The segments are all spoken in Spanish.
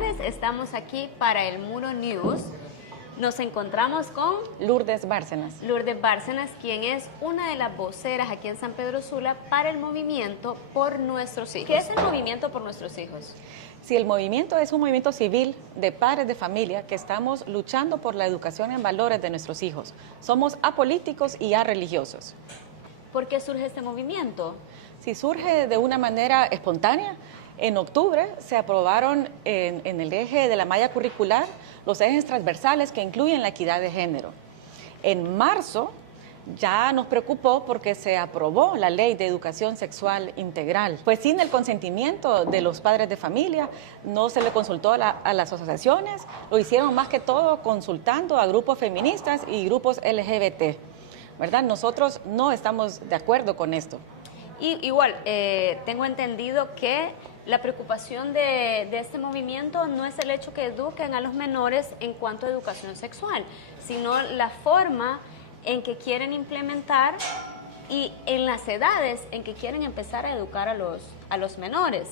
tardes, estamos aquí para el Muro News. Nos encontramos con Lourdes Bárcenas. Lourdes Bárcenas, quien es una de las voceras aquí en San Pedro Sula para el movimiento Por Nuestros Hijos. ¿Qué es el movimiento Por Nuestros Hijos? Sí, el movimiento es un movimiento civil de padres de familia que estamos luchando por la educación en valores de nuestros hijos. Somos apolíticos y arreligiosos. ¿Por qué surge este movimiento? Sí, surge de una manera espontánea. En octubre se aprobaron en el eje de la malla curricular los ejes transversales que incluyen la equidad de género. En marzo ya nos preocupó porque se aprobó la Ley de Educación Sexual Integral. Pues sin el consentimiento de los padres de familia, no se le consultó a las asociaciones, lo hicieron más que todo consultando a grupos feministas y grupos LGBT, ¿verdad? Nosotros no estamos de acuerdo con esto. Y igual, tengo entendido que la preocupación de este movimiento no es el hecho que eduquen a los menores en cuanto a educación sexual, sino la forma en que quieren implementar y en las edades en que quieren empezar a educar a los menores.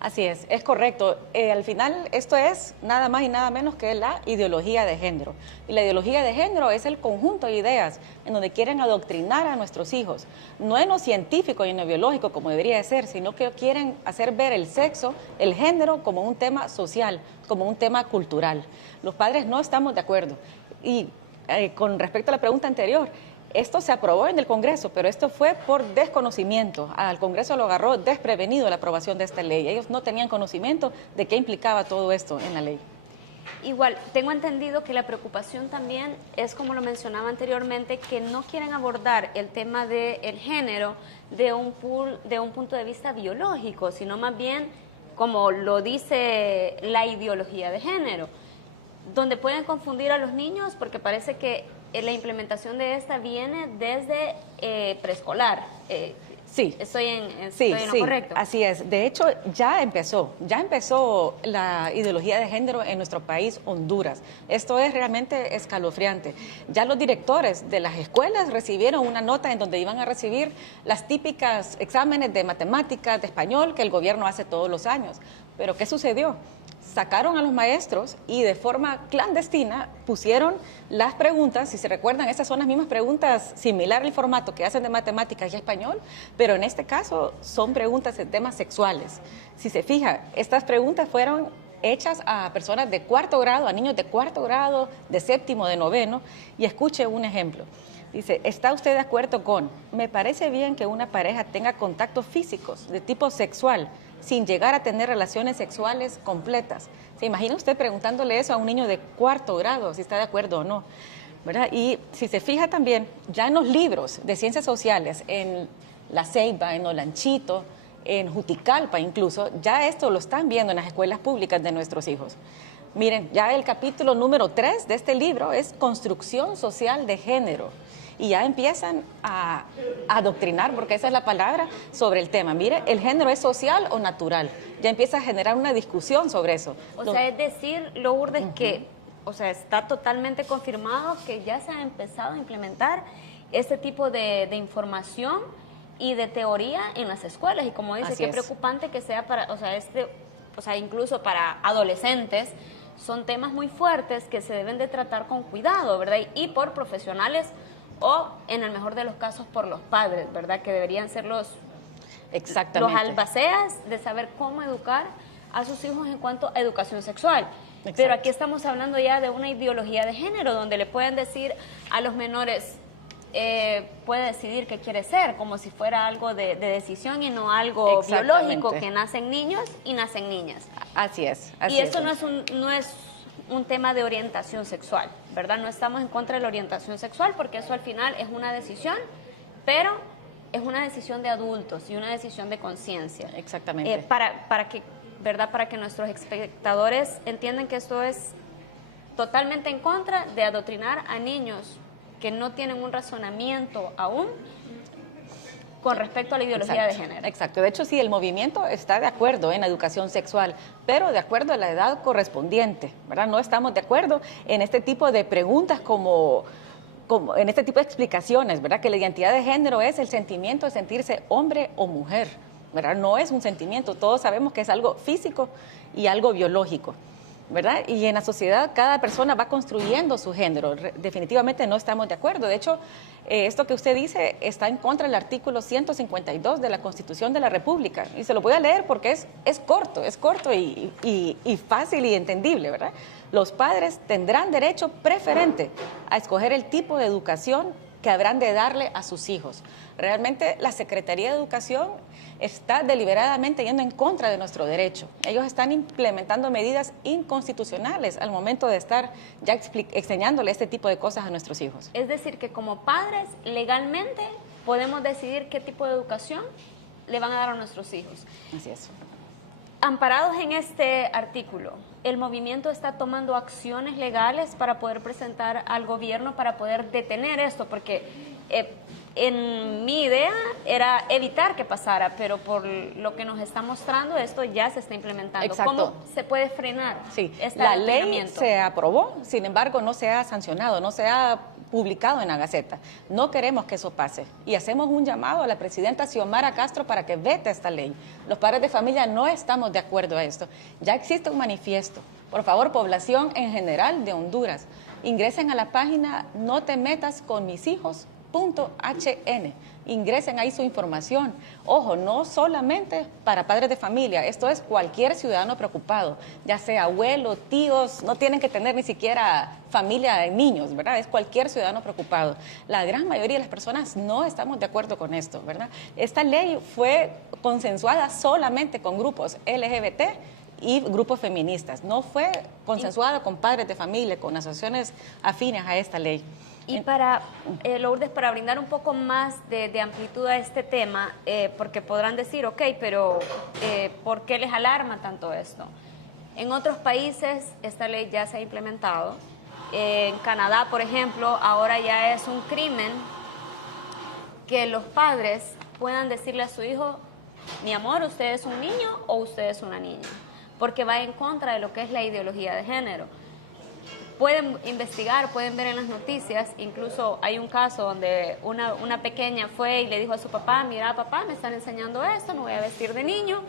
Así es correcto. Al final esto es nada más y nada menos que la ideología de género. Y la ideología de género es el conjunto de ideas en donde quieren adoctrinar a nuestros hijos, no en lo científico y en lo biológico como debería de ser, sino que quieren hacer ver el sexo, el género como un tema social, como un tema cultural. Los padres no estamos de acuerdo. Y con respecto a la pregunta anterior, esto se aprobó en el Congreso, pero esto fue por desconocimiento. Al Congreso lo agarró desprevenido la aprobación de esta ley. Ellos no tenían conocimiento de qué implicaba todo esto en la ley. Igual, tengo entendido que la preocupación también es, como lo mencionaba anteriormente, que no quieren abordar el tema del género de un punto de vista biológico, sino más bien, como lo dice la ideología de género, donde pueden confundir a los niños porque parece que la implementación de esta viene desde preescolar. Sí. Estoy en lo correcto. Así es. De hecho, ya empezó la ideología de género en nuestro país, Honduras. Esto es realmente escalofriante. Ya los directores de las escuelas recibieron una nota en donde iban a recibir las típicas exámenes de matemáticas, de español, que el gobierno hace todos los años. Pero ¿qué sucedió? Sacaron a los maestros y de forma clandestina pusieron las preguntas, si se recuerdan, estas son las mismas preguntas similar al formato que hacen de matemáticas y español, pero en este caso son preguntas de temas sexuales. Si se fija, estas preguntas fueron hechas a personas de cuarto grado, a niños de cuarto grado, de séptimo, de noveno, y escuche un ejemplo. Dice, ¿está usted de acuerdo con? Me parece bien que una pareja tenga contactos físicos de tipo sexual sin llegar a tener relaciones sexuales completas. ¿Se imagina usted preguntándole eso a un niño de cuarto grado, si está de acuerdo o no? ¿Verdad? Y si se fija también, ya en los libros de ciencias sociales, en La Ceiba, en Olanchito, en Juticalpa incluso, ya esto lo están viendo en las escuelas públicas de nuestros hijos. Miren, ya el capítulo número 3 de este libro es Construcción Social de Género. Y ya empiezan a adoctrinar, porque esa es la palabra, sobre el tema. Mire, ¿el género es social o natural? Ya empieza a generar una discusión sobre eso. O sea, es decir, Lourdes, que está totalmente confirmado que ya se ha empezado a implementar este tipo de información y de teoría en las escuelas. Y como dice, qué preocupante que sea para, incluso para adolescentes, son temas muy fuertes que se deben de tratar con cuidado, ¿verdad? Y por profesionales o, en el mejor de los casos, por los padres, ¿verdad? Que deberían ser los albaceas de saber cómo educar a sus hijos en cuanto a educación sexual. Exacto. Pero aquí estamos hablando ya de una ideología de género, donde le pueden decir a los menores, puede decidir qué quiere ser, como si fuera algo de decisión y no algo biológico, que nacen niños y nacen niñas. Así es. Y esto no es un tema de orientación sexual, ¿verdad? No estamos en contra de la orientación sexual porque eso al final es una decisión, pero es una decisión de adultos y una decisión de conciencia. Exactamente. Para que nuestros espectadores entiendan que esto es totalmente en contra de adoctrinar a niños que no tienen un razonamiento aún con respecto a la ideología de género. Exacto. De hecho, sí, el movimiento está de acuerdo en la educación sexual, pero de acuerdo a la edad correspondiente, ¿verdad? No estamos de acuerdo en este tipo de preguntas como en este tipo de explicaciones, ¿verdad? Que la identidad de género es el sentimiento de sentirse hombre o mujer, ¿verdad? No es un sentimiento, todos sabemos que es algo físico y algo biológico. ¿verdad? Y en la sociedad cada persona va construyendo su género. Definitivamente no estamos de acuerdo. De hecho, esto que usted dice está en contra del artículo 152 de la Constitución de la República. Y se lo voy a leer porque es corto y fácil y entendible, ¿verdad? Los padres tendrán derecho preferente a escoger el tipo de educación que habrán de darle a sus hijos. Realmente la Secretaría de Educación está deliberadamente yendo en contra de nuestro derecho. Ellos están implementando medidas inconstitucionales al momento de estar ya enseñándole este tipo de cosas a nuestros hijos. Es decir, que como padres legalmente podemos decidir qué tipo de educación le van a dar a nuestros hijos. Así es. Amparados en este artículo, el movimiento está tomando acciones legales para poder presentar al gobierno para poder detener esto, porque en mi idea era evitar que pasara, pero por lo que nos está mostrando esto ya se está implementando. Exacto. ¿Cómo se puede frenar? Sí, la ley se aprobó, sin embargo no se ha sancionado, no se ha publicado en la Gaceta. No queremos que eso pase y hacemos un llamado a la presidenta Xiomara Castro para que vete esta ley. Los padres de familia no estamos de acuerdo a esto. Ya existe un manifiesto. Por favor, población en general de Honduras, ingresen a la página notemetasconmishijos.hn. Ingresen ahí su información. Ojo, no solamente para padres de familia, esto es cualquier ciudadano preocupado, ya sea abuelo, tíos, no tienen que tener ni siquiera familia de niños, ¿verdad? Es cualquier ciudadano preocupado. La gran mayoría de las personas no estamos de acuerdo con esto, ¿verdad? Esta ley fue consensuada solamente con grupos LGBT y grupos feministas, no fue consensuada con padres de familia, con asociaciones afines a esta ley. Y para, Lourdes, para brindar un poco más de amplitud a este tema, porque podrán decir, ok, pero ¿por qué les alarma tanto esto? En otros países esta ley ya se ha implementado. En Canadá, por ejemplo, ahora ya es un crimen que los padres puedan decirle a su hijo, mi amor, usted es un niño o usted es una niña, porque va en contra de lo que es la ideología de género. Pueden investigar, pueden ver en las noticias, incluso hay un caso donde una pequeña fue y le dijo a su papá, mira papá, me están enseñando esto, me voy a vestir de niño.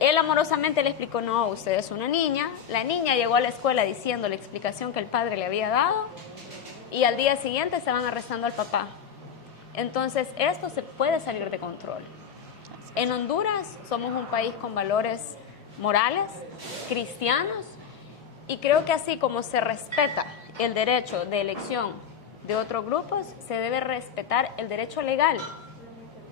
Él amorosamente le explicó, no, usted es una niña. La niña llegó a la escuela diciendo la explicación que el padre le había dado y al día siguiente se van arrestando al papá. Entonces esto se puede salir de control. En Honduras somos un país con valores morales, cristianos, y creo que así como se respeta el derecho de elección de otros grupos, se debe respetar el derecho legal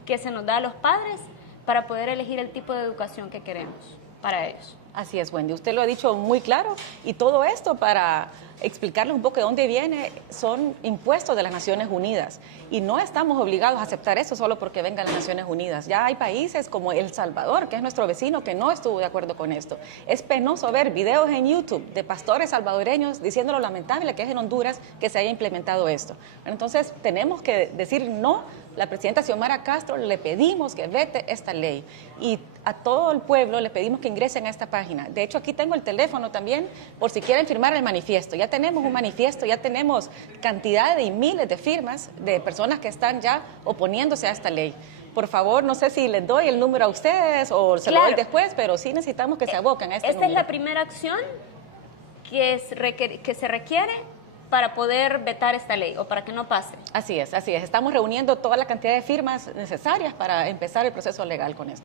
que se nos da a los padres para poder elegir el tipo de educación que queremos para ellos. Así es, Wendy, usted lo ha dicho muy claro y todo esto para explicarles un poco de dónde viene son impuestos de las Naciones Unidas y no estamos obligados a aceptar eso solo porque vengan las Naciones Unidas. Ya hay países como El Salvador, que es nuestro vecino, que no estuvo de acuerdo con esto. Es penoso ver videos en YouTube de pastores salvadoreños diciendo lo lamentable que es en Honduras que se haya implementado esto. Entonces tenemos que decir no. La presidenta Xiomara Castro le pedimos que vete esta ley y a todo el pueblo le pedimos que ingresen a esta página. De hecho, aquí tengo el teléfono también por si quieren firmar el manifiesto. Ya tenemos un manifiesto, ya tenemos cantidad y miles de firmas de personas que están ya oponiéndose a esta ley. Por favor, no sé si les doy el número a ustedes o se lo doy después, pero sí necesitamos que se aboquen a este número. Esta es la primera acción que se requiere para poder vetar esta ley o para que no pase. Así es, así es. Estamos reuniendo toda la cantidad de firmas necesarias para empezar el proceso legal con esto.